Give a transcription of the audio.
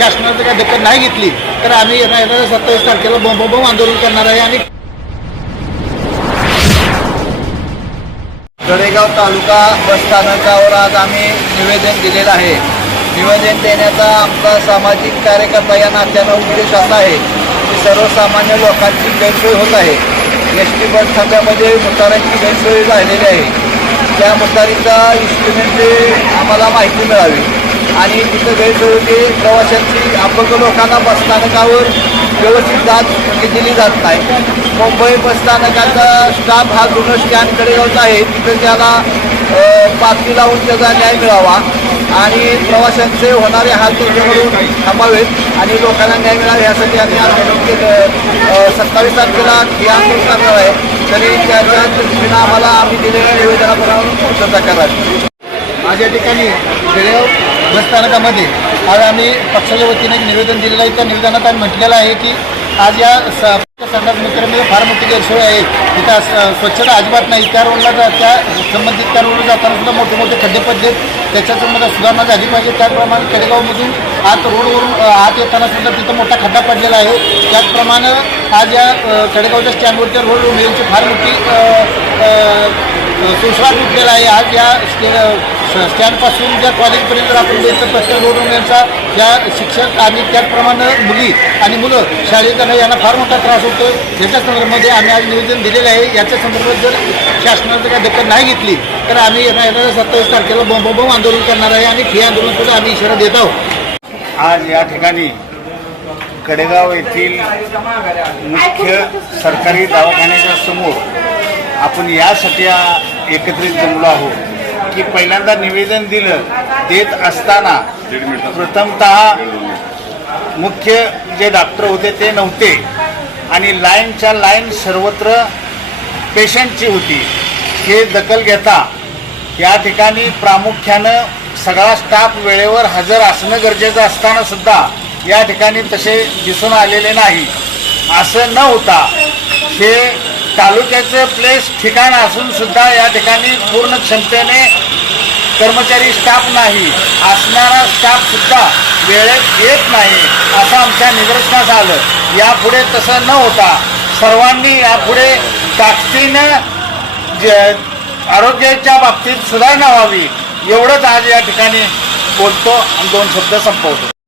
शासनाचं काही दखल नाही घेतली तर आम्ही येणार येणाऱ्या सत्तावीस तारखेला बॉम्ब आंदोलन करणार आहे आणि गडेगाव तालुका बस स्थानकावर आज आम्ही निवेदन दिलेलं आहे. निवेदन देण्याचा आमचा सामाजिक कार्यकर्ता या नात्यानं उद्देश असा आहे की सर्वसामान्य लोकांची गैरसोय होत आहे. एस टी बस थांब्यामध्ये मुतारांची गैरसोय झालेली आहे. त्या मुतारीचा इन्स्ट्रुमेंट आम्हाला माहिती मिळावी. आणि तिथं गैरसोयी प्रवाशांची अपंग लोकांना बसस्थानकावर व्यवस्थित जात दिली जात नाही. मुंबई बसस्थानकाचा स्टाफ हा जुनं स्टँड कडेगावचा आहे. तिथं त्याला अ, लावून त्याचा न्याय मिळावा. आणि प्रवाशांचे होणारे हाल त्यांच्याकडून थांबावेत आणि लोकांना न्याय मिळावा यासाठी आम्ही आंदोलन केलं. सत्तावीस तारखेला हे आंदोलन करणार आहे. तरी त्याच्या दृष्टीनं आम्हाला आम्ही दिलेल्या निवेदनाप्रमाणे पूर्तता करावी माझ्या ठिकाणी बेळगाव बसस्थानकामध्ये. आज आम्ही पक्षाच्या वतीने एक निवेदन दिलेलं आहे. त्या निवेदनात आम्ही म्हटलेलं आहे की आज या संघात मित्रांमध्ये फार मोठी गैरसोय आहे. तिथं स्वच्छता अजिबात नाही. त्या रोडला जा त्या संबंधित त्या रोडला जाताना सुद्धा मोठे मोठे खड्डे पडलेत. त्याच्यासंबंध सुधारणा झाली पाहिजे. त्याचप्रमाणे खेडेगावमधून आत रोडवरून आत येताना सुद्धा तिथं मोठा खड्डा पडलेला आहे. त्याचप्रमाणे आज या खेडेगावच्या स्टँडवरच्या रोड मिळूची फार मोठी सुसरा तुटलेला आहे. आज या स्टँडपासून ज्या कॉलेजपर्यंत जर आपण देतो प्रत्येक रोड यांचा ज्या शिक्षक आणि त्याचप्रमाणे मुली आणि मुलं शाळेत जाणं यांना फार मोठा त्रास होतो. याच्या संदर्भामध्ये आम्ही आज निवेदन दिलेलं आहे. याच्या संदर्भात जर शासनाचं काही दखल नाही घेतली तर आम्ही येणार येणाऱ्या सत्तावीस तारखेला बॉम्ब आंदोलन करणार आहे आणि हे आंदोलन सुद्धा आम्ही इशारा देत आहोत. आज या ठिकाणी कडेगाव येथील मुख्य सरकारी दवाखान्याच्या समोर आपण यासाठी एकत्रित जमलो आहोत की पहिल्यांदा निवेदन दिलं देत असताना प्रथमतः मुख्य जे डॉक्टर होते ते नव्हते आणि लाईनच्या लाईन सर्वत्र पेशंटची होती. हे दखल घेता या ठिकाणी प्रामुख्यानं सगळा स्टाफ वेळेवर हजर असणं गरजेचं असताना सुद्धा या ठिकाणी तसे दिसून आलेले नाही. असं न होता हे तालुक्याचं प्लेस ठिकाण असून सुद्धा या ठिकाणी पूर्ण क्षमतेने कर्मचारी स्टाफ नाही असणारा स्टाफ सुद्धा वेळेत येत नाही असं आमच्या निदर्शनास आलं. यापुढे तसं न होता सर्वांनी यापुढे ताकदीनं ज आरोग्याच्या बाबतीत सुधारणा व्हावी एवढंच आज या ठिकाणी बोलतो आणि दोन शब्द संपवतो.